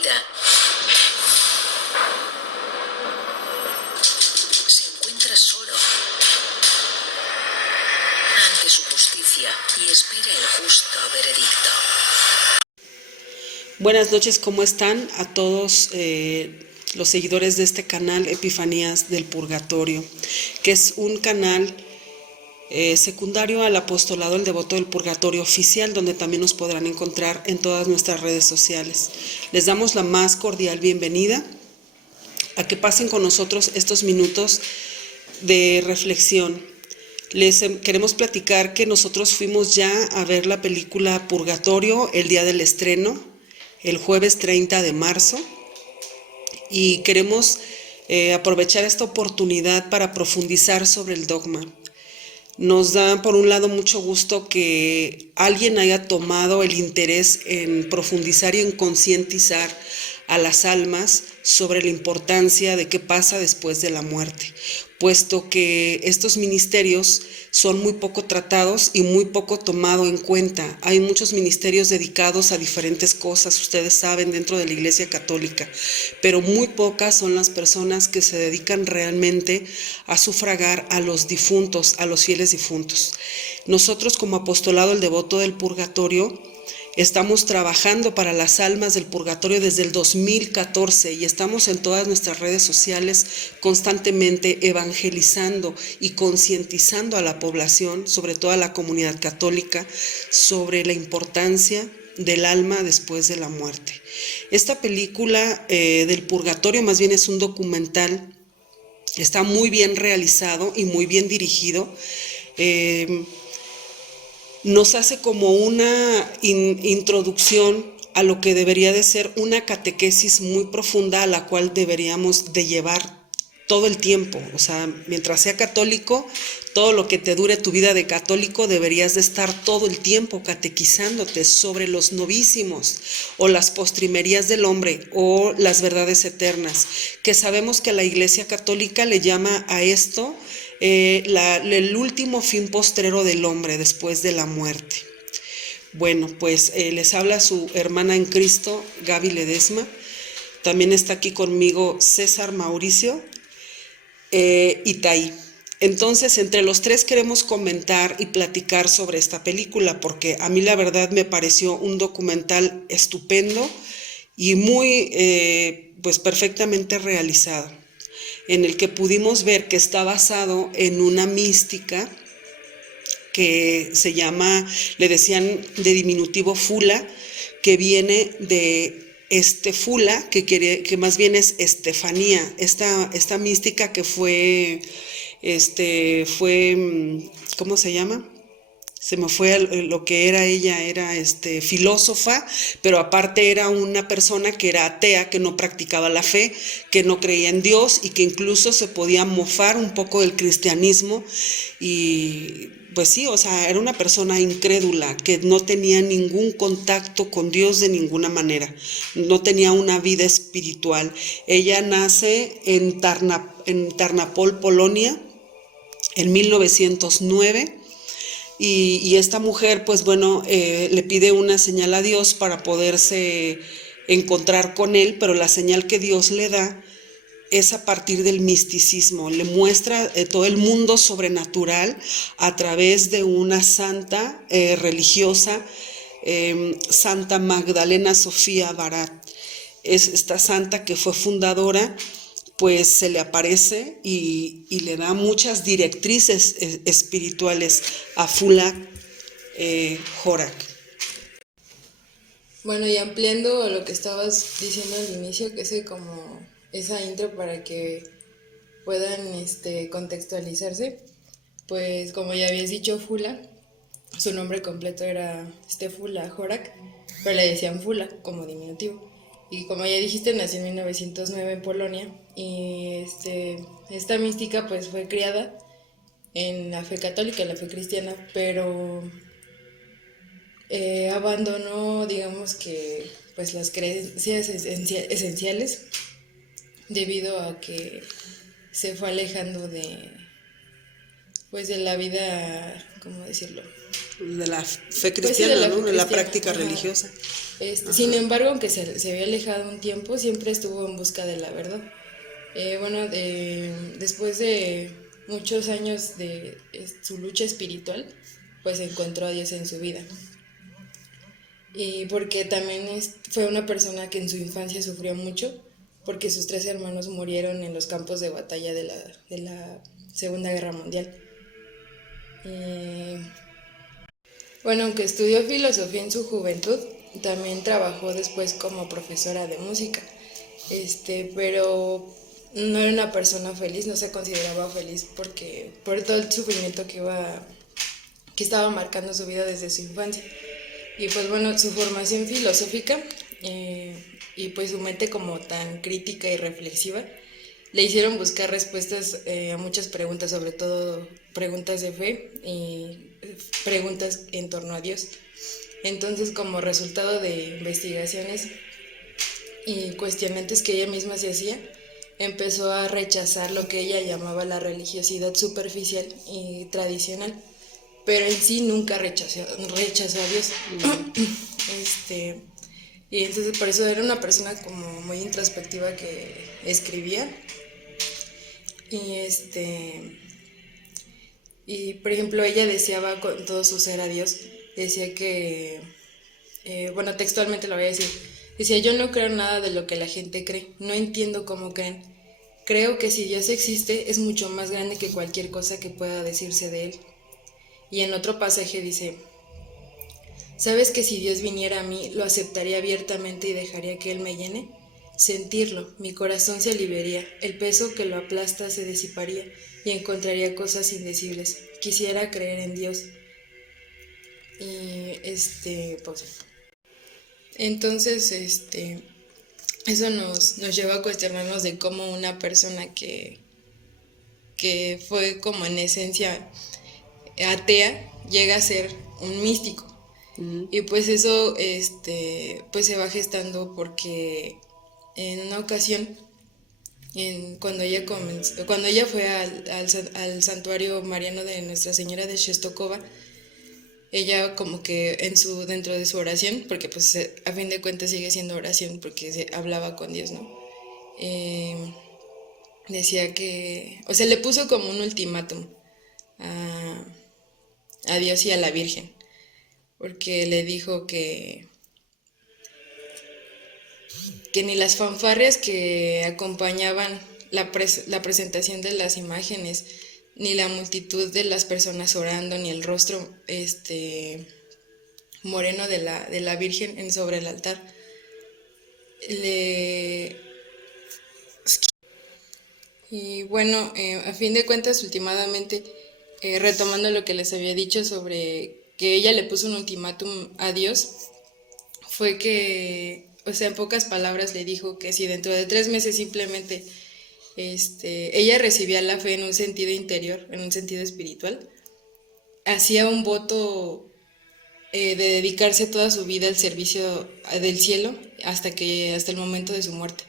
vida. Se encuentra solo ante su justicia y espera el justo veredicto. Buenas noches, ¿cómo están? A todos los seguidores de este canal Epifanías del Purgatorio, que es un canal secundario al Apostolado del Devoto del Purgatorio oficial, donde también nos podrán encontrar en todas nuestras redes sociales. Les damos la más cordial bienvenida a que pasen con nosotros estos minutos de reflexión. Les queremos platicar que nosotros fuimos ya a ver la película Purgatorio el día del estreno, el jueves 30 de marzo, y queremos aprovechar esta oportunidad para profundizar sobre el dogma. Nos da, por un lado, mucho gusto que alguien haya tomado el interés en profundizar y en concientizar a las almas sobre la importancia de qué pasa después de la muerte, puesto que estos ministerios son muy poco tratados y muy poco tomado en cuenta. Hay muchos ministerios dedicados a diferentes cosas, ustedes saben, dentro de la Iglesia Católica, pero muy pocas son las personas que se dedican realmente a sufragar a los difuntos, a los fieles difuntos. Nosotros, como Apostolado del Devoto del Purgatorio, estamos trabajando para las almas del purgatorio desde el 2014 y estamos en todas nuestras redes sociales constantemente evangelizando y concientizando a la población, sobre todo a la comunidad católica, sobre la importancia del alma después de la muerte. Esta película del purgatorio más bien es un documental, está muy bien realizado y muy bien dirigido. Nos hace como una introducción a lo que debería de ser una catequesis muy profunda a la cual deberíamos de llevar todo el tiempo. O sea, mientras sea católico, todo lo que te dure tu vida de católico deberías de estar todo el tiempo catequizándote sobre los novísimos o las postrimerías del hombre o las verdades eternas, que sabemos que la Iglesia Católica le llama a esto el último fin postrero del hombre después de la muerte. Bueno, pues les habla su hermana en Cristo, Gaby Ledesma. También está aquí conmigo César Mauricio y Tai. Entonces, entre los tres queremos comentar y platicar sobre esta película, porque a mí la verdad me pareció un documental estupendo y muy, pues perfectamente realizado, en el que pudimos ver que está basado en una mística que se llama, le decían de diminutivo Fula, que viene de Estefula, que más bien es Estefanía, esta mística que fue, ¿cómo se llama? Se me fue lo que era ella, era filósofa, pero aparte era una persona que era atea, que no practicaba la fe, que no creía en Dios y que incluso se podía mofar un poco del cristianismo. Y pues sí, o sea, era una persona incrédula, que no tenía ningún contacto con Dios de ninguna manera, no tenía una vida espiritual. Ella nace en Tarnopol, Polonia, en 1909. Y esta mujer, pues bueno, le pide una señal a Dios para poderse encontrar con él, pero la señal que Dios le da es a partir del misticismo. Le muestra todo el mundo sobrenatural a través de una santa religiosa, Santa Magdalena Sofía Barat. Es esta santa que fue fundadora, pues se le aparece y le da muchas directrices espirituales a Fula Jorak. Bueno, y ampliando lo que estabas diciendo al inicio, que es como esa intro para que puedan contextualizarse, pues como ya habías dicho, Fula, su nombre completo era Stefula Jorak, pero le decían Fula como diminutivo. Y como ya dijiste, nació en 1909 en Polonia y esta mística pues fue criada en la fe católica, en la fe cristiana, pero abandonó, digamos que, pues las creencias esenciales debido a que se fue alejando pues de la vida, ¿cómo decirlo? De la fe Pues sí, cristiana, de la ¿no? fe De la cristiana, práctica ajá. religiosa. Sin embargo, aunque se había alejado un tiempo, siempre estuvo en busca de la verdad. Después de muchos años de su lucha espiritual, pues encontró a Dios en su vida. Y porque también fue una persona que en su infancia sufrió mucho, porque sus 3 hermanos murieron en los campos de batalla de la Segunda Guerra Mundial. Y bueno, aunque estudió filosofía en su juventud, también trabajó después como profesora de música. Pero no era una persona feliz, no se consideraba feliz porque por todo el sufrimiento que estaba marcando su vida desde su infancia. Y pues bueno, su formación filosófica y pues su mente como tan crítica y reflexiva le hicieron buscar respuestas a muchas preguntas, sobre todo preguntas de fe y preguntas en torno a Dios. Entonces, como resultado de investigaciones y cuestionantes que ella misma se hacía, empezó a rechazar lo que ella llamaba la religiosidad superficial y tradicional, pero en sí nunca rechazó a Dios. Y entonces por eso era una persona como muy introspectiva que escribía y y por ejemplo ella deseaba con todo su ser a Dios, decía que bueno, textualmente lo voy a decir. Decía, yo no creo nada de lo que la gente cree, no entiendo cómo creen. Creo que si Dios existe es mucho más grande que cualquier cosa que pueda decirse de él. Y en otro pasaje dice, ¿sabes que si Dios viniera a mí lo aceptaría abiertamente y dejaría que él me llene? Sentirlo, mi corazón se aliviaría, el peso que lo aplasta se disiparía y encontraría cosas indecibles. Quisiera creer en Dios. Y pues entonces, eso nos lleva a cuestionarnos de cómo una persona que fue como en esencia atea llega a ser un místico. Y pues eso pues se va gestando porque en una ocasión, cuando ella fue al santuario mariano de Nuestra Señora de Shestokova, ella como que dentro de su oración, porque pues a fin de cuentas sigue siendo oración porque se hablaba con Dios, ¿no? Eh, Decía que, o sea, le puso como un ultimátum a, a Dios y a la Virgen, porque le dijo que ni las fanfarrias que acompañaban la presentación de las imágenes, ni la multitud de las personas orando, ni el rostro moreno de la Virgen sobre el altar, y bueno, a fin de cuentas, últimamente, retomando lo que les había dicho sobre que ella le puso un ultimátum a Dios, fue que, o sea, en pocas palabras le dijo que si dentro de 3 meses simplemente ella recibía la fe en un sentido interior, en un sentido espiritual, hacía un voto de dedicarse toda su vida al servicio del cielo hasta el momento de su muerte.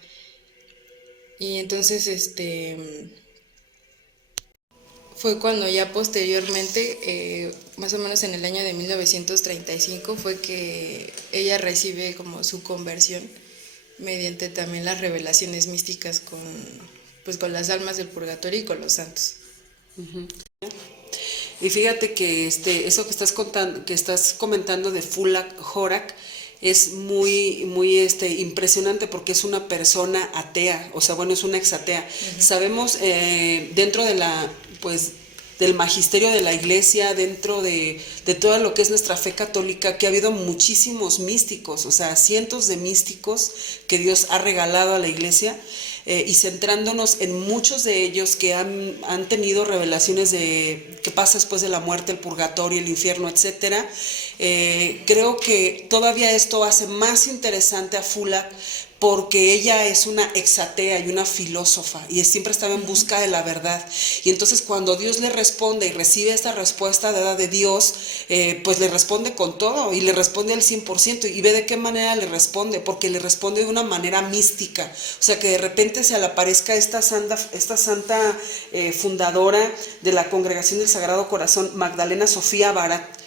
Y entonces fue cuando ya posteriormente, más o menos en el año de 1935, fue que ella recibe como su conversión mediante también las revelaciones místicas con las almas del purgatorio y con los santos. Y fíjate que eso que estás comentando de Fulak Jorak es muy, muy impresionante porque es una persona atea, o sea, bueno, es una exatea. Sabemos dentro de pues, del magisterio de la iglesia, dentro de todo lo que es nuestra fe católica, que ha habido muchísimos místicos, o sea, cientos de místicos que Dios ha regalado a la iglesia. Y centrándonos en muchos de ellos que han tenido revelaciones de qué pasa después de la muerte, el purgatorio, el infierno, etcétera, Creo que todavía esto hace más interesante a Fula, porque ella es una exatea y una filósofa y siempre estaba en busca de la verdad. Y entonces cuando Dios le responde y recibe esta respuesta dada de Dios, pues le responde con todo y le responde al 100%. Y ve de qué manera le responde, porque le responde de una manera mística. O sea, que de repente se le aparezca esta santa fundadora de la Congregación del Sagrado Corazón, Magdalena Sofía Barat,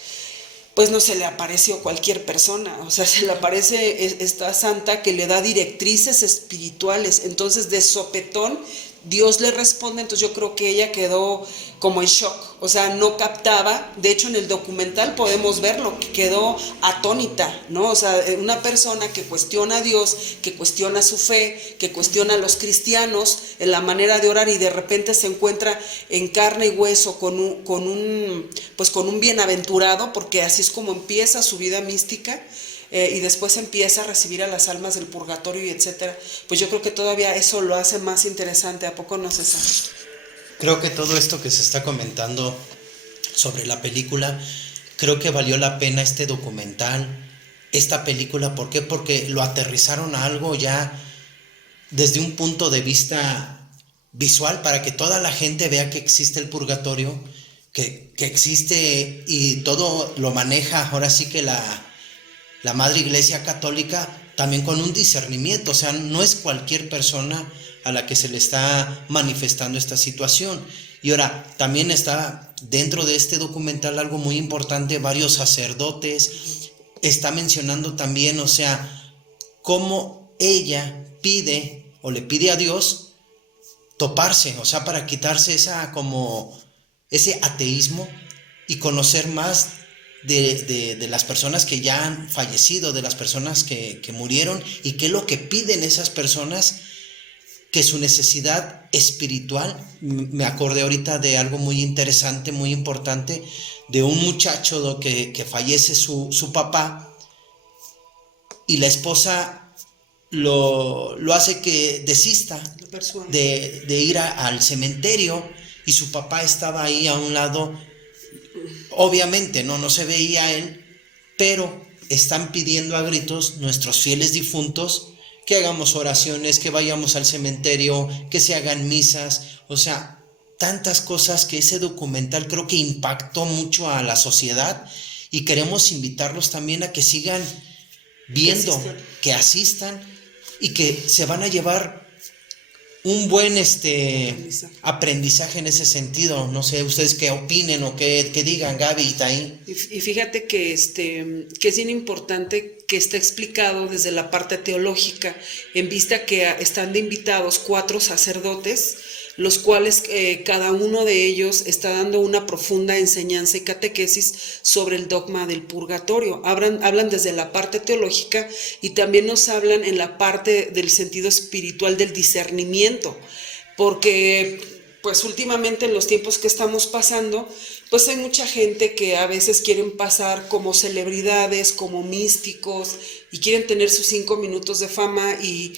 pues no se le apareció cualquier persona, o sea, se le aparece esta santa que le da directrices espirituales. Entonces de sopetón Dios le responde. Entonces yo creo que ella quedó como en shock, o sea, no captaba. De hecho en el documental podemos verlo, que quedó atónita, ¿no? O sea, una persona que cuestiona a Dios, que cuestiona su fe, que cuestiona a los cristianos en la manera de orar, y de repente se encuentra en carne y hueso con un bienaventurado, porque así es como empieza su vida mística. Y después empieza a recibir a las almas del purgatorio y etcétera. Pues yo creo que todavía eso lo hace más interesante. ¿A poco no, César? Creo que todo esto que se está comentando sobre la película, creo que valió la pena este documental, esta película. ¿Por qué? Porque lo aterrizaron a algo ya desde un punto de vista visual, para que toda la gente vea que existe el purgatorio, que existe, y todo lo maneja ahora sí que la Madre Iglesia Católica, también con un discernimiento. O sea, no es cualquier persona a la que se le está manifestando esta situación. Y ahora, también está dentro de este documental algo muy importante: varios sacerdotes. Está mencionando también, o sea, cómo ella pide o le pide a Dios toparse, o sea, para quitarse ese ateísmo y conocer más de las personas que ya han fallecido, de las personas que murieron, y qué es lo que piden esas personas, que su necesidad espiritual. Me acordé ahorita de algo muy interesante, muy importante, de un muchacho que fallece su papá, y la esposa lo hace que desista de ir al cementerio, y su papá estaba ahí a un lado. Obviamente no se veía él, pero están pidiendo a gritos nuestros fieles difuntos que hagamos oraciones, que vayamos al cementerio, que se hagan misas. O sea, tantas cosas que ese documental creo que impactó mucho a la sociedad, y queremos invitarlos también a que sigan viendo, que asistan, y que se van a llevar un buen aprendizaje en ese sentido. No sé, ustedes qué opinen o qué digan, Gaby y Taín. Y fíjate que es bien importante que esté explicado desde la parte teológica, en vista que están de invitados 4 sacerdotes, los cuales cada uno de ellos está dando una profunda enseñanza y catequesis sobre el dogma del purgatorio. Hablan desde la parte teológica, y también nos hablan en la parte del sentido espiritual del discernimiento, porque pues últimamente en los tiempos que estamos pasando, pues hay mucha gente que a veces quieren pasar como celebridades, como místicos, y quieren tener sus 5 minutos de fama, y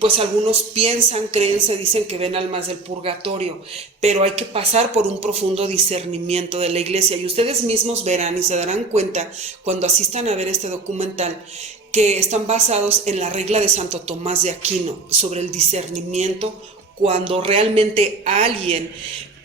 pues algunos piensan, creen, se dicen que ven almas del purgatorio, pero hay que pasar por un profundo discernimiento de la Iglesia, y ustedes mismos verán y se darán cuenta cuando asistan a ver este documental, que están basados en la regla de Santo Tomás de Aquino sobre el discernimiento, cuando realmente alguien,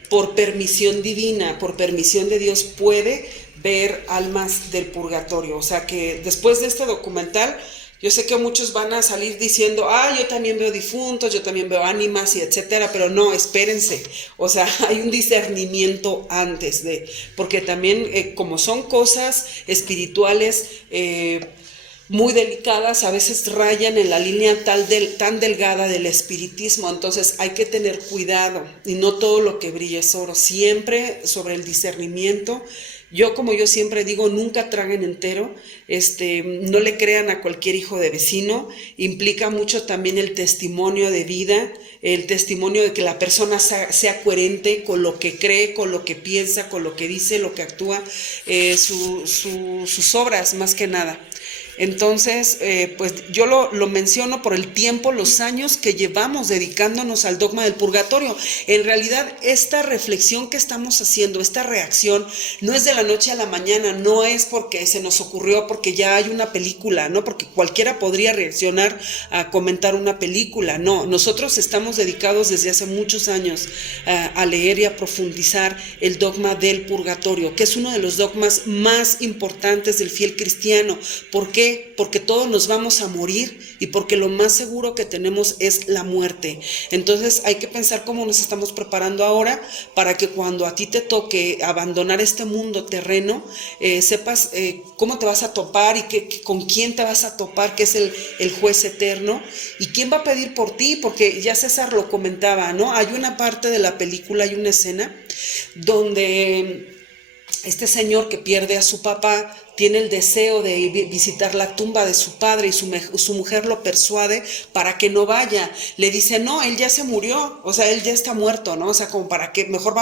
por permisión divina, por permisión de Dios, puede ver almas del purgatorio. O sea que después de este documental, yo sé que muchos van a salir diciendo, yo también veo difuntos, yo también veo ánimas y etcétera, pero no, espérense. O sea, hay un discernimiento antes porque también como son cosas espirituales muy delicadas, a veces rayan en la línea tan delgada del espiritismo. Entonces hay que tener cuidado, y no todo lo que brilla es oro, siempre sobre el discernimiento. Como yo siempre digo, nunca traguen entero, no le crean a cualquier hijo de vecino. Implica mucho también el testimonio de vida, el testimonio de que la persona sea coherente con lo que cree, con lo que piensa, con lo que dice, lo que actúa, sus obras más que nada. Entonces, pues yo lo menciono por el tiempo, los años que llevamos dedicándonos al dogma del purgatorio. En realidad, esta reflexión que estamos haciendo, esta reacción, no es de la noche a la mañana, no es porque se nos ocurrió, porque ya hay una película, no porque cualquiera podría reaccionar a comentar una película, no, nosotros estamos dedicados desde hace muchos años a leer y a profundizar el dogma del purgatorio, que es uno de los dogmas más importantes del fiel cristiano. ¿Por qué? Porque todos nos vamos a morir y porque lo más seguro que tenemos es la muerte. Entonces hay que pensar cómo nos estamos preparando ahora para que cuando a ti te toque abandonar este mundo terreno, sepas cómo te vas a topar y con quién te vas a topar, que es el juez eterno, y quién va a pedir por ti, porque ya César lo comentaba, ¿no? Hay una parte de la película, hay una escena donde este señor que pierde a su papá tiene el deseo de visitar la tumba de su padre y su mujer lo persuade para que no vaya. Le dice, no, él ya se murió, o sea, él ya está muerto, ¿no? O sea, como para que mejor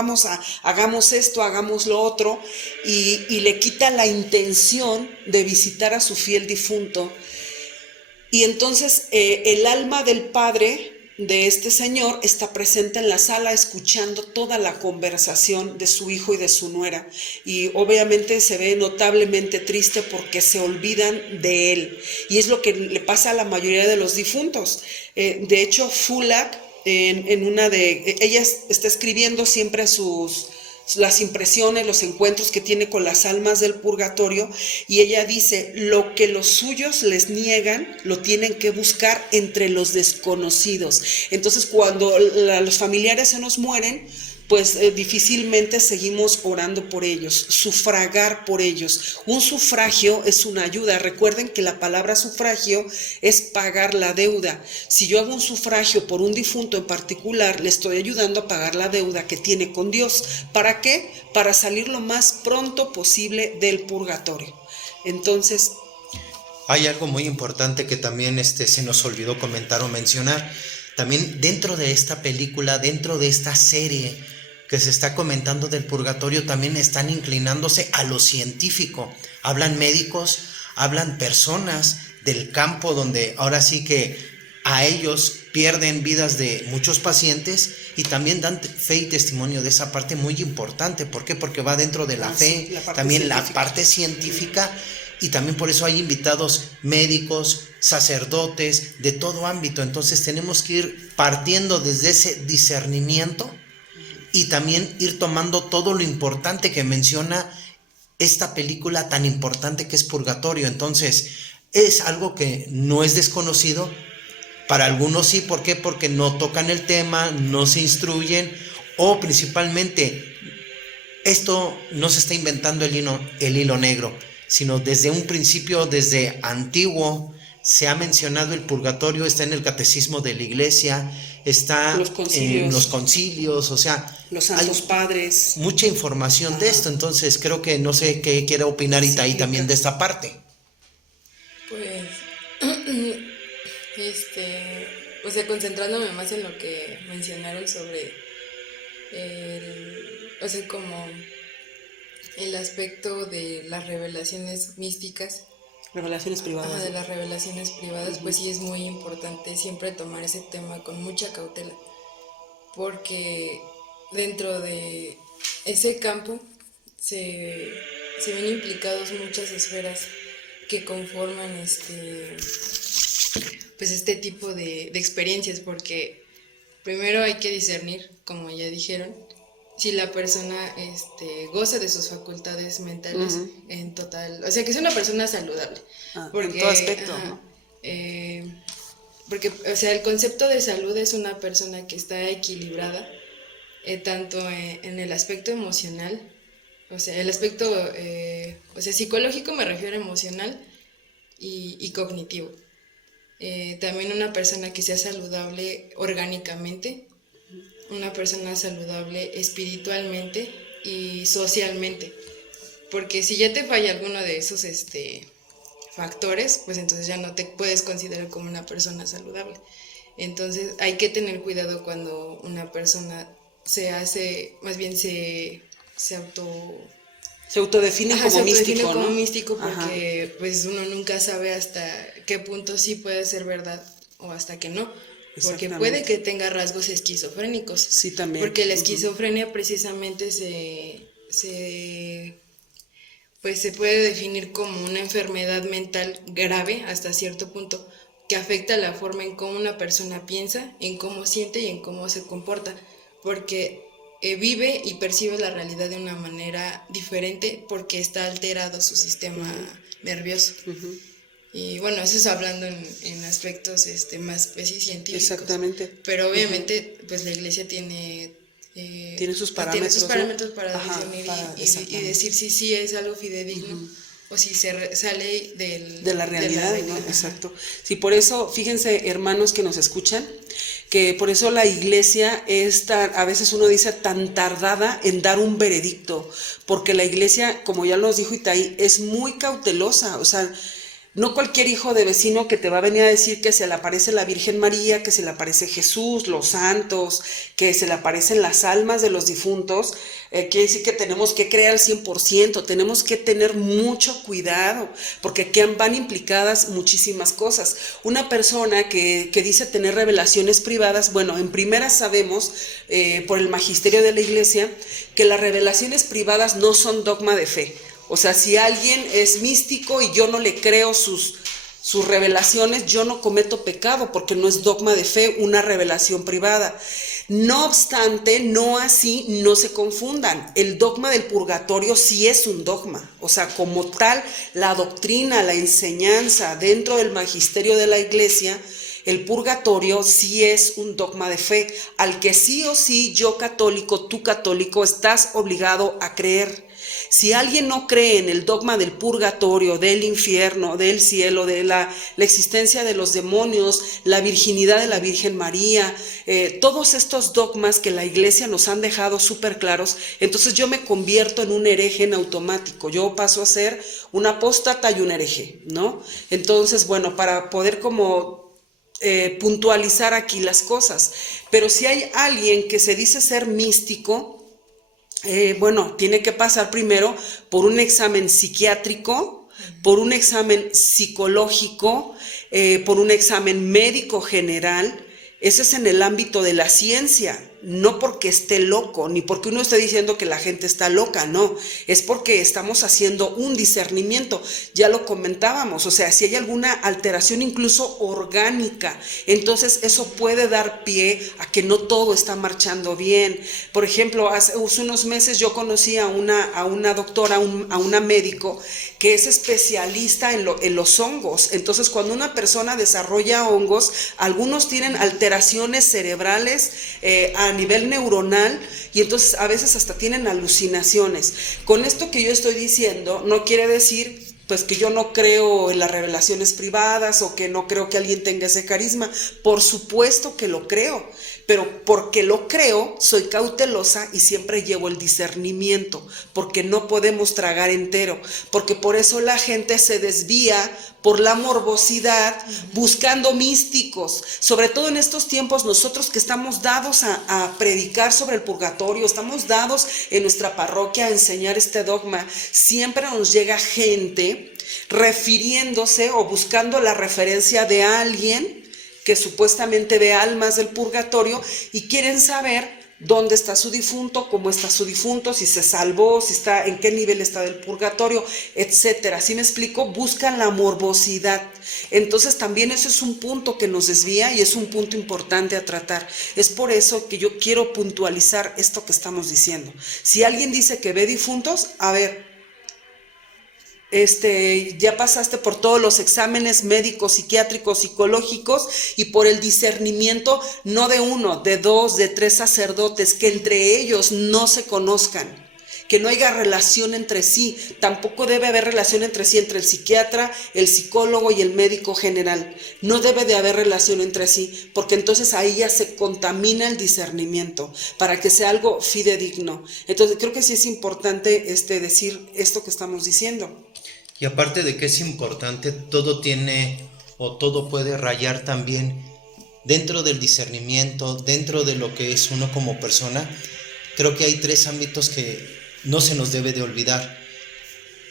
hagamos esto, hagamos lo otro, y le quita la intención de visitar a su fiel difunto. Y entonces el alma del padre de este señor está presente en la sala escuchando toda la conversación de su hijo y de su nuera, y obviamente se ve notablemente triste porque se olvidan de él, y es lo que le pasa a la mayoría de los difuntos. De hecho, Fulak, ella está escribiendo siempre las impresiones, los encuentros que tiene con las almas del purgatorio, y ella dice, lo que los suyos les niegan, lo tienen que buscar entre los desconocidos. Entonces, cuando los familiares se nos mueren, pues difícilmente seguimos orando por ellos, sufragar por ellos. Un sufragio es una ayuda. Recuerden que la palabra sufragio es pagar la deuda. Si yo hago un sufragio por un difunto en particular, le estoy ayudando a pagar la deuda que tiene con Dios. ¿Para qué? Para salir lo más pronto posible del purgatorio. Entonces, hay algo muy importante que también se nos olvidó comentar o mencionar. También dentro de esta película, dentro de esta serie que se está comentando del purgatorio, también están inclinándose a lo científico. Hablan médicos, hablan personas del campo, donde ahora sí que a ellos pierden vidas de muchos pacientes, y también dan fe y testimonio de esa parte muy importante. ¿Por qué? Porque va dentro de la fe, también científica. La parte científica. Y también por eso hay invitados médicos, sacerdotes, de todo ámbito. Entonces tenemos que ir partiendo desde ese discernimiento y también ir tomando todo lo importante que menciona esta película tan importante que es Purgatorio. Entonces es algo que no es desconocido. Para algunos sí, ¿por qué? Porque no tocan el tema, no se instruyen, o principalmente esto no se está inventando el hilo negro, sino desde un principio, desde antiguo, se ha mencionado el purgatorio, está en el catecismo de la iglesia, está en los concilios, o sea, los santos padres. Mucha información de esto. Entonces creo que no sé qué quiere opinar Itaí también de esta parte. Pues, o sea, concentrándome más en lo que mencionaron sobre o sea, como el aspecto de las revelaciones místicas. Revelaciones privadas. De las revelaciones privadas, pues sí es muy importante siempre tomar ese tema con mucha cautela, porque dentro de ese campo se ven implicados muchas esferas que conforman pues este tipo de experiencias, porque primero hay que discernir, como ya dijeron, si la persona goza de sus facultades mentales en total, o sea, que es una persona saludable. Porque, en todo aspecto, ¿no? Porque, o sea, el concepto de salud es una persona que está equilibrada, tanto en el aspecto emocional, o sea, el aspecto, o sea, psicológico, me refiero a emocional y cognitivo. También una persona que sea saludable orgánicamente, una persona saludable espiritualmente y socialmente, porque si ya te falla alguno de esos factores, pues entonces ya no te puedes considerar como una persona saludable. Entonces hay que tener cuidado cuando una persona se Se autodefine Ajá, como se autodefine místico, como ¿no? místico Ajá. porque pues uno nunca sabe hasta qué punto sí puede ser verdad o hasta que no. Porque puede Exactamente. que tenga rasgos esquizofrénicos. Sí, también. Porque la Ujú. esquizofrenia precisamente pues se puede definir como una enfermedad mental grave hasta cierto punto que afecta la forma en cómo una persona piensa, en cómo siente y en cómo se comporta, porque vive y percibe la realidad de una manera diferente porque está alterado su sistema nervioso. Y bueno, eso es hablando en aspectos más pues, sí, científicos. Exactamente. Pero obviamente pues la iglesia tiene sus tiene sus parámetros, ¿no? parámetros para Ajá, discernir y exactamente. decir si sí es algo fidedigno o si sale De la realidad, ¿no? Exacto. Sí, por eso, fíjense, hermanos que nos escuchan, que por eso la iglesia es a veces uno dice tan tardada en dar un veredicto, porque la iglesia, como ya nos dijo Itaí, es muy cautelosa, o sea, no cualquier hijo de vecino que te va a venir a decir que se le aparece la Virgen María, que se le aparece Jesús, los santos, que se le aparecen las almas de los difuntos, quiere decir que tenemos que creer al 100%, tenemos que tener mucho cuidado, porque aquí van implicadas muchísimas cosas. Una persona que dice tener revelaciones privadas, bueno, en primera sabemos, por el magisterio de la iglesia, que las revelaciones privadas no son dogma de fe. O sea, si alguien es místico y yo no le creo sus revelaciones, yo no cometo pecado porque no es dogma de fe una revelación privada. No obstante, no así, no se confundan. El dogma del purgatorio sí es un dogma. O sea, como tal, la doctrina, la enseñanza dentro del magisterio de la iglesia, el purgatorio sí es un dogma de fe, al que sí o sí yo católico, tú católico, estás obligado a creer. Si alguien no cree en el dogma del purgatorio, del infierno, del cielo, de la existencia de los demonios, la virginidad de la Virgen María, todos estos dogmas que la iglesia nos han dejado súper claros, entonces yo me convierto en un hereje en automático, yo paso a ser un apóstata y un hereje, ¿no? Entonces, bueno, para poder como puntualizar aquí las cosas, pero si hay alguien que se dice ser místico, bueno, tiene que pasar primero por un examen psiquiátrico, por un examen psicológico, por un examen médico general. Eso es en el ámbito de la ciencia, no porque esté loco, ni porque uno esté diciendo que la gente está loca, no, es porque estamos haciendo un discernimiento, ya lo comentábamos, o sea, si hay alguna alteración incluso orgánica, entonces eso puede dar pie a que no todo está marchando bien. Por ejemplo, hace unos meses yo conocí a una doctora, a una médico, que es especialista en los hongos. Entonces, cuando una persona desarrolla hongos, algunos tienen alteraciones cerebrales a nivel neuronal y entonces a veces hasta tienen alucinaciones. Con esto que yo estoy diciendo, no quiere decir pues que yo no creo en las revelaciones privadas o que no creo que alguien tenga ese carisma. Por supuesto que lo creo, pero porque lo creo, soy cautelosa y siempre llevo el discernimiento, porque no podemos tragar entero, porque por eso la gente se desvía por la morbosidad, buscando místicos, sobre todo en estos tiempos nosotros que estamos dados a predicar sobre el purgatorio, estamos dados en nuestra parroquia a enseñar este dogma, siempre nos llega gente refiriéndose o buscando la referencia de alguien que supuestamente ve almas del purgatorio y quieren saber dónde está su difunto, cómo está su difunto, si se salvó, si está, en qué nivel está del purgatorio, etcétera. ¿Sí me explico? Buscan la morbosidad. Entonces también eso es un punto que nos desvía y es un punto importante a tratar. Es por eso que yo quiero puntualizar esto que estamos diciendo. Si alguien dice que ve difuntos, a ver, ya pasaste por todos los exámenes médicos, psiquiátricos, psicológicos y por el discernimiento no de uno, de dos, de tres sacerdotes, que entre ellos no se conozcan, que no haya relación entre sí, tampoco debe haber relación entre sí, entre el psiquiatra, el psicólogo y el médico general, no debe de haber relación entre sí, porque entonces ahí ya se contamina el discernimiento, para que sea algo fidedigno. Entonces creo que sí es importante decir esto que estamos diciendo. Y aparte de que es importante, todo tiene o todo puede rayar también dentro del discernimiento, dentro de lo que es uno como persona. Creo que hay tres ámbitos que no se nos debe de olvidar.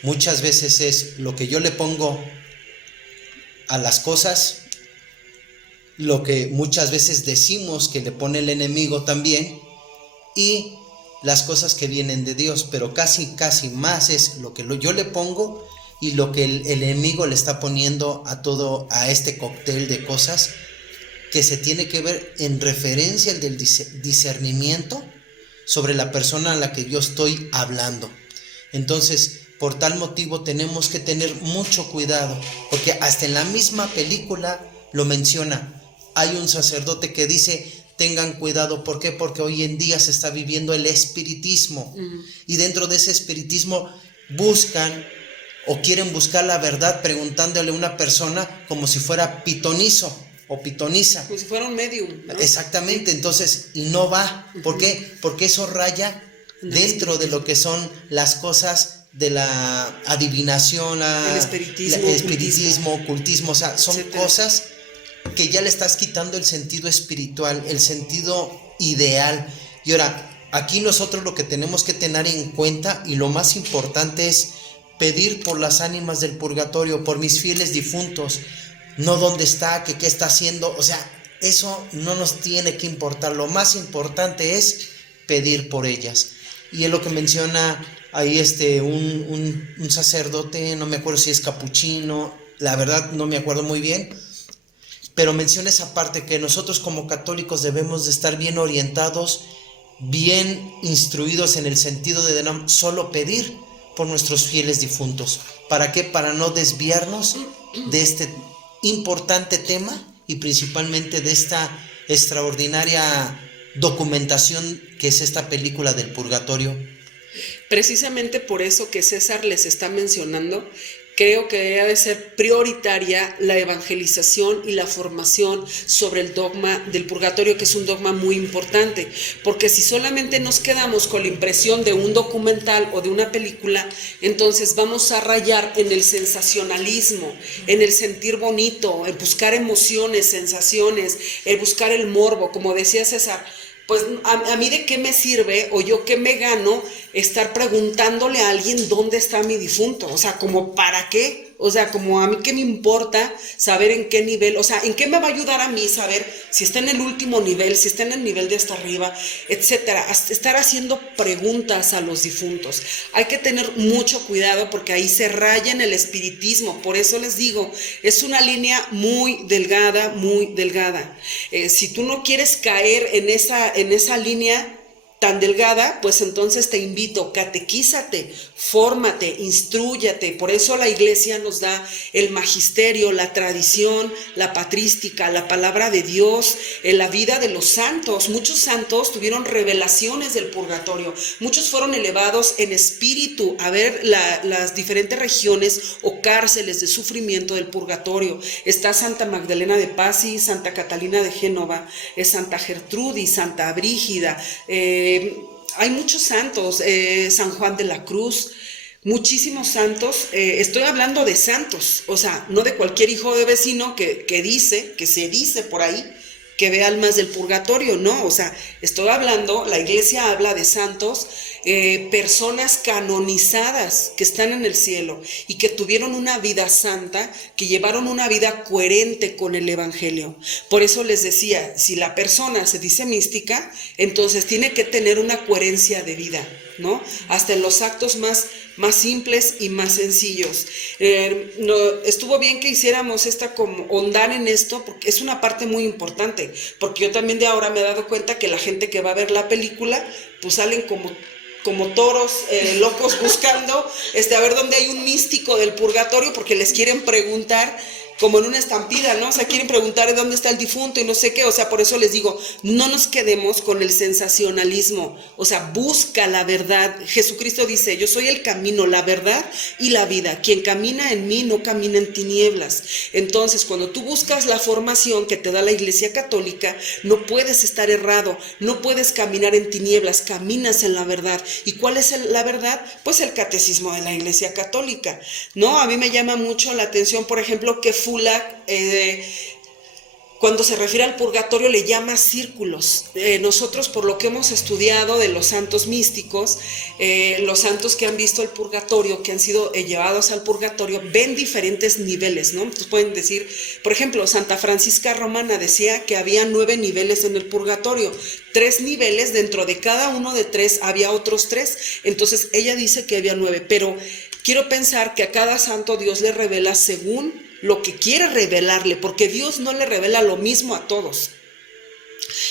muchas veces es lo que yo le pongo a las cosas, lo que muchas veces decimos que le pone el enemigo también, y las cosas que vienen de Dios, pero casi más es lo que yo le pongo y lo que el enemigo le está poniendo a este cóctel de cosas que se tiene que ver en referencia al del discernimiento sobre la persona a la que yo estoy hablando. Entonces, por tal motivo tenemos que tener mucho cuidado, porque hasta en la misma película lo menciona. Hay un sacerdote que dice: tengan cuidado. ¿Por qué? Porque hoy en día se está viviendo el espiritismo. Y dentro de ese espiritismo buscan o quieren buscar la verdad preguntándole a una persona como si fuera pitonizo o pitoniza. Como si fuera un medium, ¿no? Exactamente, entonces, y no va. ¿Por qué? Porque eso raya dentro de lo que son las cosas de la adivinación, el espiritismo, ocultismo, o sea, son etcétera. Cosas que ya le estás quitando el sentido espiritual, el sentido ideal. Y ahora, aquí nosotros lo que tenemos que tener en cuenta, y lo más importante, es pedir por las ánimas del purgatorio, por mis fieles difuntos, no dónde está, qué está haciendo. O sea, eso no nos tiene que importar. Lo más importante es pedir por ellas. Y es lo que menciona ahí un sacerdote, no me acuerdo si es capuchino, la verdad no me acuerdo muy bien, pero menciona esa parte, que nosotros como católicos debemos de estar bien orientados, bien instruidos, en el sentido de no solo pedir por nuestros fieles difuntos. ¿Para qué? Para no desviarnos de este importante tema, y principalmente de esta extraordinaria documentación que es esta película del purgatorio. Precisamente por eso que César les está mencionando, creo que debe de ser prioritaria la evangelización y la formación sobre el dogma del purgatorio, que es un dogma muy importante, porque si solamente nos quedamos con la impresión de un documental o de una película, entonces vamos a rayar en el sensacionalismo, en el sentir bonito, en buscar emociones, sensaciones, en buscar el morbo, como decía César. Pues a mí de qué me sirve, o yo qué me gano, estar preguntándole a alguien dónde está mi difunto. O sea, como ¿para qué? O sea, como a mí qué me importa saber en qué nivel, o sea, en qué me va a ayudar a mí saber si está en el último nivel, si está en el nivel de hasta arriba, etcétera. Estar haciendo preguntas a los difuntos. Hay que tener mucho cuidado, porque ahí se raya en el espiritismo. Por eso les digo, es una línea muy delgada, muy delgada. Si tú no quieres caer en esa línea tan delgada, pues entonces te invito, catequízate, fórmate, instrúyate. Por eso la iglesia nos da el magisterio, la tradición, la patrística, la palabra de Dios, la vida de los santos. Muchos santos tuvieron revelaciones del purgatorio, muchos fueron elevados en espíritu a ver las diferentes regiones o cárceles de sufrimiento del purgatorio. Está Santa Magdalena de Pazzi, Santa Catalina de Génova, Santa Gertrudis, Santa Brígida, hay muchos santos, San Juan de la Cruz, muchísimos santos. Estoy hablando de santos, o sea, no de cualquier hijo de vecino que se dice por ahí que ve almas del purgatorio, no. O sea, estoy hablando, la iglesia habla de santos, personas canonizadas que están en el cielo y que tuvieron una vida santa, que llevaron una vida coherente con el evangelio. Por eso les decía, si la persona se dice mística, entonces tiene que tener una coherencia de vida, ¿no? Hasta en los actos más simples y más sencillos. Estuvo bien que hiciéramos como ahondar en esto, porque es una parte muy importante, porque yo también de ahora me he dado cuenta que la gente que va a ver la película, pues salen como toros locos buscando a ver dónde hay un místico del purgatorio, porque les quieren preguntar, como en una estampida, ¿no? O sea, quieren preguntar dónde está el difunto y no sé qué. O sea, por eso les digo, no nos quedemos con el sensacionalismo. O sea, busca la verdad. Jesucristo dice, yo soy el camino, la verdad y la vida. Quien camina en mí no camina en tinieblas. Entonces, cuando tú buscas la formación que te da la Iglesia Católica, no puedes estar errado, no puedes caminar en tinieblas, caminas en la verdad. ¿Y cuál es la verdad? Pues el catecismo de la Iglesia Católica, ¿no? A mí me llama mucho la atención, por ejemplo, que Fula cuando se refiere al purgatorio le llama círculos. Nosotros, por lo que hemos estudiado de los santos místicos, los santos que han visto el purgatorio, que han sido llevados al purgatorio, ven diferentes niveles, ¿no? Entonces pueden decir, por ejemplo, Santa Francisca Romana decía que había 9 niveles en el purgatorio, 3 niveles, dentro de cada uno de 3 había otros 3, entonces ella dice que había 9, pero quiero pensar que a cada santo Dios le revela según lo que quiere revelarle, porque Dios no le revela lo mismo a todos.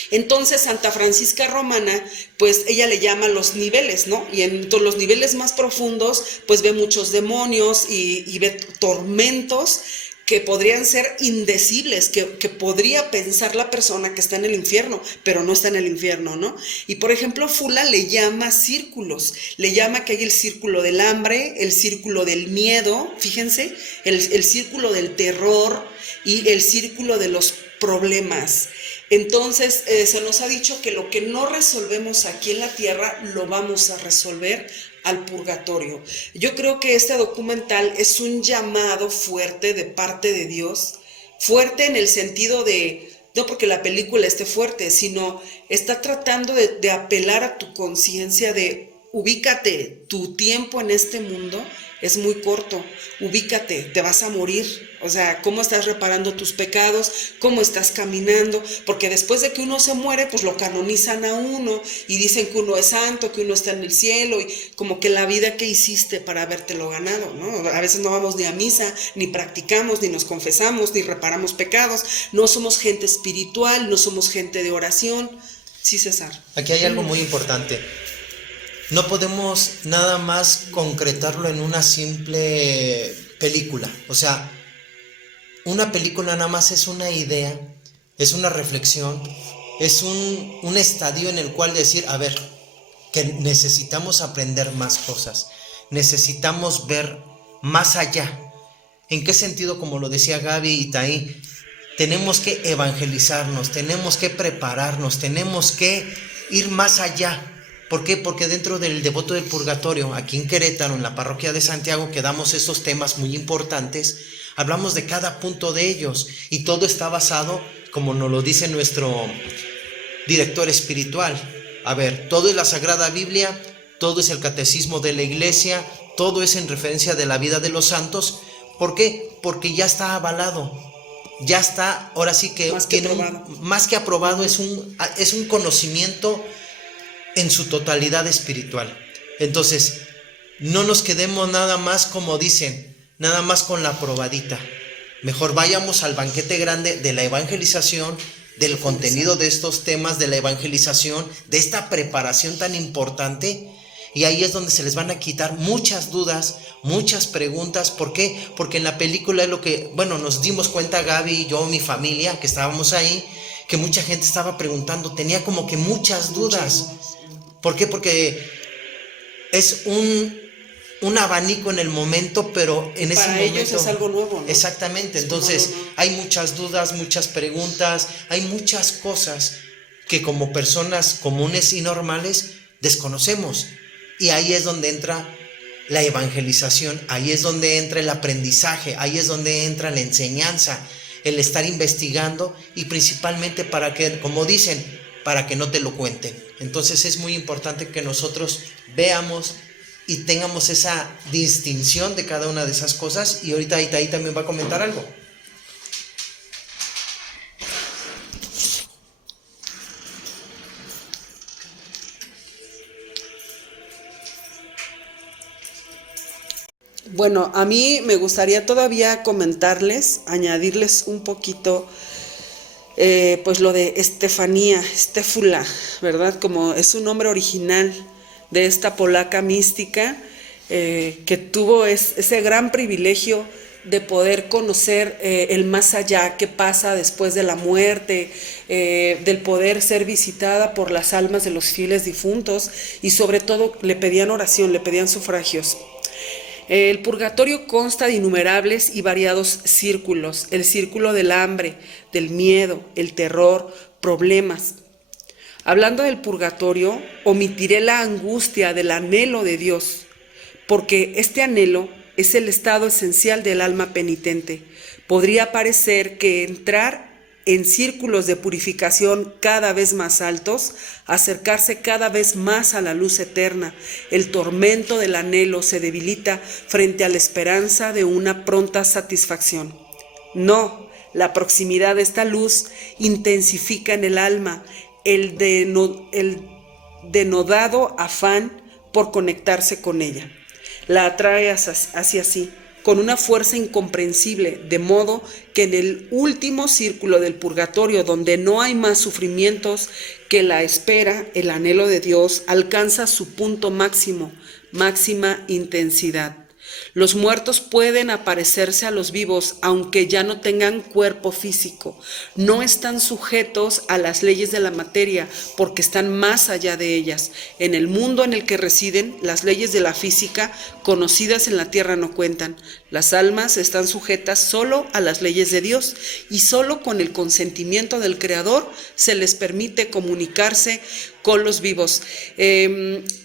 Entonces Santa Francisca Romana, pues ella le llama los niveles, ¿no? Y en los niveles más profundos, pues ve muchos demonios y ve tormentos que podrían ser indecibles, que podría pensar la persona que está en el infierno, pero no está en el infierno, ¿no? Y por ejemplo, Fula le llama círculos, le llama que hay el círculo del hambre, el círculo del miedo, fíjense, el círculo del terror y el círculo de los problemas. Entonces, se nos ha dicho que lo que no resolvemos aquí en la tierra, lo vamos a resolver al purgatorio. Yo creo que este documental es un llamado fuerte de parte de Dios, fuerte en el sentido de, no porque la película esté fuerte, sino está tratando de apelar a tu conciencia de ubícate, tu tiempo en este mundo es muy corto, ubícate, te vas a morir. O sea, cómo estás reparando tus pecados, cómo estás caminando, porque después de que uno se muere, pues lo canonizan a uno y dicen que uno es santo, que uno está en el cielo y como que la vida que hiciste para habértelo ganado, ¿no? A veces no vamos ni a misa, ni practicamos, ni nos confesamos, ni reparamos pecados, no somos gente espiritual, no somos gente de oración. Sí, César. Aquí hay algo muy importante. No podemos nada más concretarlo en una simple película. O sea, una película nada más es una idea, es una reflexión, es un estadio en el cual decir, a ver, que necesitamos aprender más cosas, necesitamos ver más allá. ¿En qué sentido? Como lo decía Gaby y Taí, tenemos que evangelizarnos, tenemos que prepararnos, tenemos que ir más allá. ¿Por qué? Porque dentro del devoto del purgatorio, aquí en Querétaro, en la parroquia de Santiago, que damos estos temas muy importantes, hablamos de cada punto de ellos y todo está basado, como nos lo dice nuestro director espiritual. A ver, todo es la Sagrada Biblia, todo es el catecismo de la iglesia, todo es en referencia de la vida de los santos. ¿Por qué? Porque ya está avalado, ya está, ahora sí que más que aprobado, es un conocimiento en su totalidad espiritual. Entonces, no nos quedemos nada más, como dicen, nada más con la probadita. Mejor vayamos al banquete grande de la evangelización, del contenido de estos temas, de la evangelización, de esta preparación tan importante, y ahí es donde se les van a quitar muchas dudas, muchas preguntas. ¿Por qué? Porque en la película es lo que, bueno, nos dimos cuenta Gaby, yo, mi familia, que estábamos ahí, que mucha gente estaba preguntando, tenía como que muchas dudas. ¿Por qué? Porque es un abanico en el momento, pero en ese momento... Para ellos es algo nuevo, ¿no? Exactamente, entonces hay muchas dudas, muchas preguntas, hay muchas cosas que como personas comunes y normales desconocemos. Y ahí es donde entra la evangelización, ahí es donde entra el aprendizaje, ahí es donde entra la enseñanza, el estar investigando y principalmente para que, como dicen, para que no te lo cuenten. Entonces es muy importante que nosotros veamos y tengamos esa distinción de cada una de esas cosas. Y ahorita Itaí también va a comentar algo. Bueno, a mí me gustaría todavía comentarles, añadirles un poquito, pues lo de Estefanía, Stefula, ¿verdad? Como es un nombre original de esta polaca mística que tuvo ese gran privilegio de poder conocer el más allá, qué pasa después de la muerte, del poder ser visitada por las almas de los fieles difuntos y sobre todo le pedían oración, le pedían sufragios. El purgatorio consta de innumerables y variados círculos, el círculo del hambre, del miedo, el terror, problemas. Hablando del purgatorio, omitiré la angustia del anhelo de Dios, porque este anhelo es el estado esencial del alma penitente. Podría parecer que entrar en círculos de purificación cada vez más altos, acercarse cada vez más a la luz eterna. El tormento del anhelo se debilita frente a la esperanza de una pronta satisfacción. No, la proximidad de esta luz intensifica en el alma el denodado afán por conectarse con ella. La atrae hacia sí, con una fuerza incomprensible, de modo que en el último círculo del purgatorio, donde no hay más sufrimientos que la espera, el anhelo de Dios alcanza su punto máximo, máxima intensidad. Los muertos pueden aparecerse a los vivos, aunque ya no tengan cuerpo físico. No están sujetos a las leyes de la materia, porque están más allá de ellas. En el mundo en el que residen, las leyes de la física, conocidas en la tierra, no cuentan. Las almas están sujetas solo a las leyes de Dios, y solo con el consentimiento del Creador se les permite comunicarse con los vivos.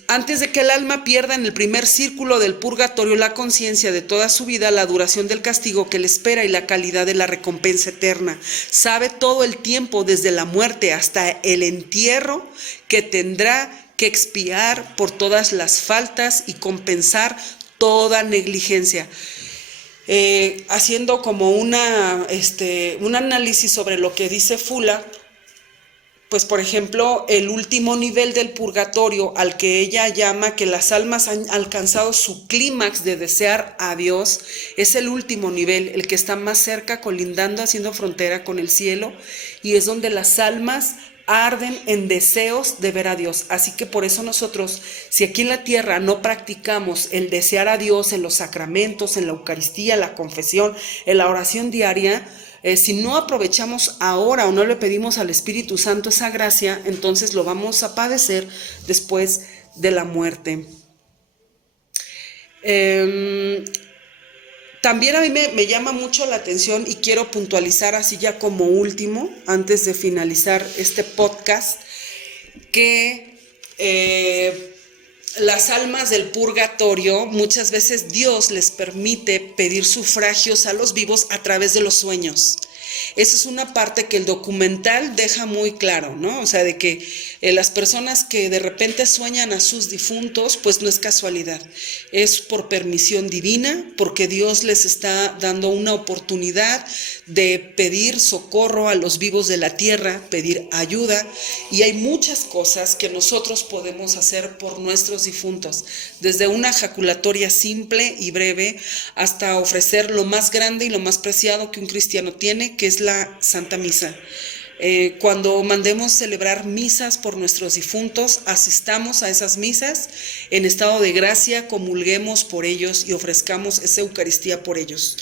Antes de que el alma pierda en el primer círculo del purgatorio la conciencia de toda su vida, la duración del castigo que le espera y la calidad de la recompensa eterna, sabe todo el tiempo, desde la muerte hasta el entierro, que tendrá que expiar por todas las faltas y compensar toda negligencia. Haciendo como un análisis sobre lo que dice Fula, pues por ejemplo, el último nivel del purgatorio, al que ella llama que las almas han alcanzado su clímax de desear a Dios, es el último nivel, el que está más cerca, colindando, haciendo frontera con el cielo, y es donde las almas arden en deseos de ver a Dios. Así que por eso nosotros, si aquí en la tierra no practicamos el desear a Dios en los sacramentos, en la Eucaristía, la confesión, en la oración diaria, si no aprovechamos ahora o no le pedimos al Espíritu Santo esa gracia, entonces lo vamos a padecer después de la muerte. También a mí me llama mucho la atención y quiero puntualizar así ya como último, antes de finalizar este podcast, que las almas del purgatorio, muchas veces Dios les permite pedir sufragios a los vivos a través de los sueños. Esa es una parte que el documental deja muy claro, ¿no? O sea, de que las personas que de repente sueñan a sus difuntos, pues no es casualidad, es por permisión divina, porque Dios les está dando una oportunidad de pedir socorro a los vivos de la tierra, pedir ayuda, y hay muchas cosas que nosotros podemos hacer por nuestros difuntos, desde una jaculatoria simple y breve hasta ofrecer lo más grande y lo más preciado que un cristiano tiene, que es la Santa Misa. Cuando mandemos celebrar misas por nuestros difuntos, asistamos a esas misas en estado de gracia, comulguemos por ellos y ofrezcamos esa Eucaristía por ellos.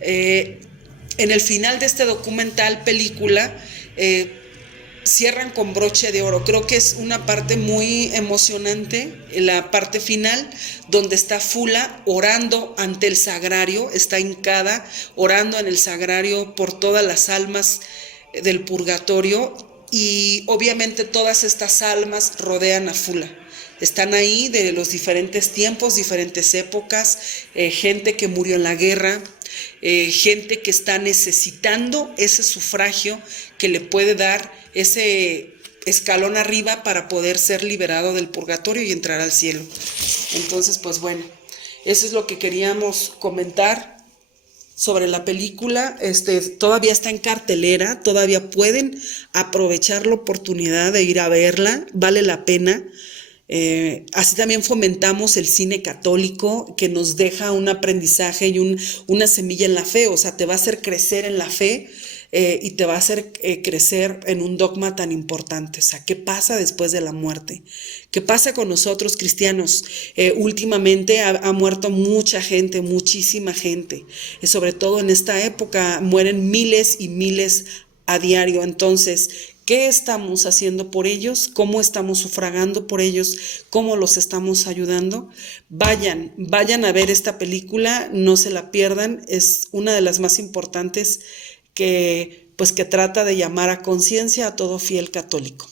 En el final de este documental, película, cierran con broche de oro. Creo que es una parte muy emocionante, la parte final, donde está Fula orando ante el sagrario, está hincada, orando en el sagrario por todas las almas del purgatorio, y obviamente todas estas almas rodean a Fula. Están ahí de los diferentes tiempos, diferentes épocas, gente que murió en la guerra, gente que está necesitando ese sufragio que le puede dar ese escalón arriba para poder ser liberado del purgatorio y entrar al cielo. Entonces, pues bueno, eso es lo que queríamos comentar sobre la película. Todavía está en cartelera, todavía pueden aprovechar la oportunidad de ir a verla, vale la pena. Así también fomentamos el cine católico, que nos deja un aprendizaje y una semilla en la fe, o sea, te va a hacer crecer en la fe, y te va a hacer crecer en un dogma tan importante. O sea, ¿qué pasa después de la muerte? ¿Qué pasa con nosotros cristianos? Últimamente ha muerto mucha gente, muchísima gente, sobre todo en esta época mueren miles y miles a diario. Entonces, ¿qué estamos haciendo por ellos? ¿Cómo estamos sufragando por ellos? ¿Cómo los estamos ayudando? Vayan a ver esta película, no se la pierdan, es una de las más importantes que trata de llamar a conciencia a todo fiel católico.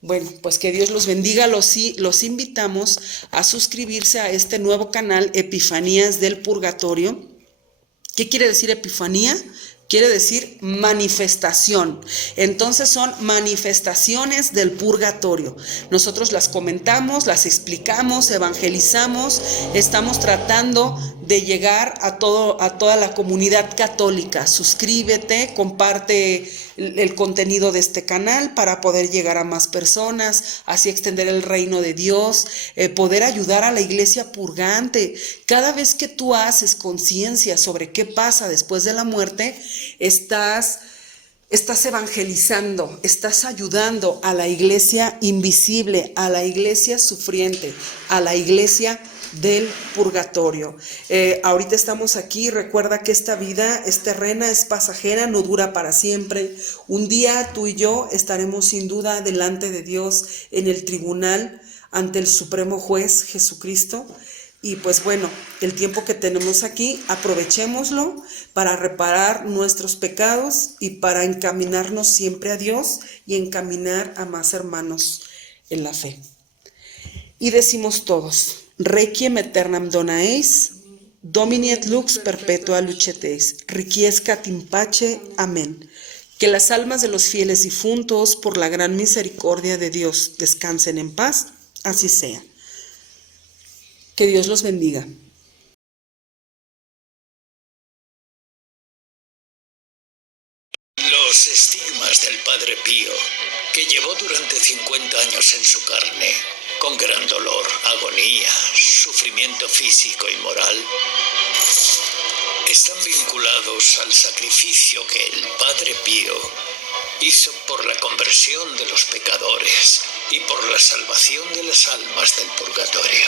Bueno, pues que Dios los bendiga, los invitamos a suscribirse a este nuevo canal, Epifanías del Purgatorio. ¿Qué quiere decir Epifanía? quiere decir manifestación. Entonces son manifestaciones del purgatorio. Nosotros las comentamos, las explicamos, evangelizamos, estamos tratando de llegar a toda la comunidad católica. Suscríbete, comparte el contenido de este canal para poder llegar a más personas, así extender el reino de Dios, poder ayudar a la iglesia purgante. Cada vez que tú haces conciencia sobre qué pasa después de la muerte, estás evangelizando, estás ayudando a la iglesia invisible, a la iglesia sufriente, a la iglesia del purgatorio. Ahorita estamos aquí, recuerda que esta vida es terrena, es pasajera, no dura para siempre. Un día tú y yo estaremos sin duda delante de Dios en el tribunal ante el supremo juez Jesucristo. Y pues bueno, el tiempo que tenemos aquí, aprovechémoslo para reparar nuestros pecados y para encaminarnos siempre a Dios y encaminar a más hermanos en la fe. Y decimos todos: Requiem aeternam dona eis, Domini et lux perpetua luceteis, requiescat in pace. Amén. Que las almas de los fieles difuntos, por la gran misericordia de Dios, descansen en paz. Así sea. Que Dios los bendiga. Los estigmas del Padre Pío, que llevó durante 50 años en su carne, con gran dolor, agonía, sufrimiento físico y moral, están vinculados al sacrificio que el Padre Pío hizo por la conversión de los pecadores y por la salvación de las almas del purgatorio.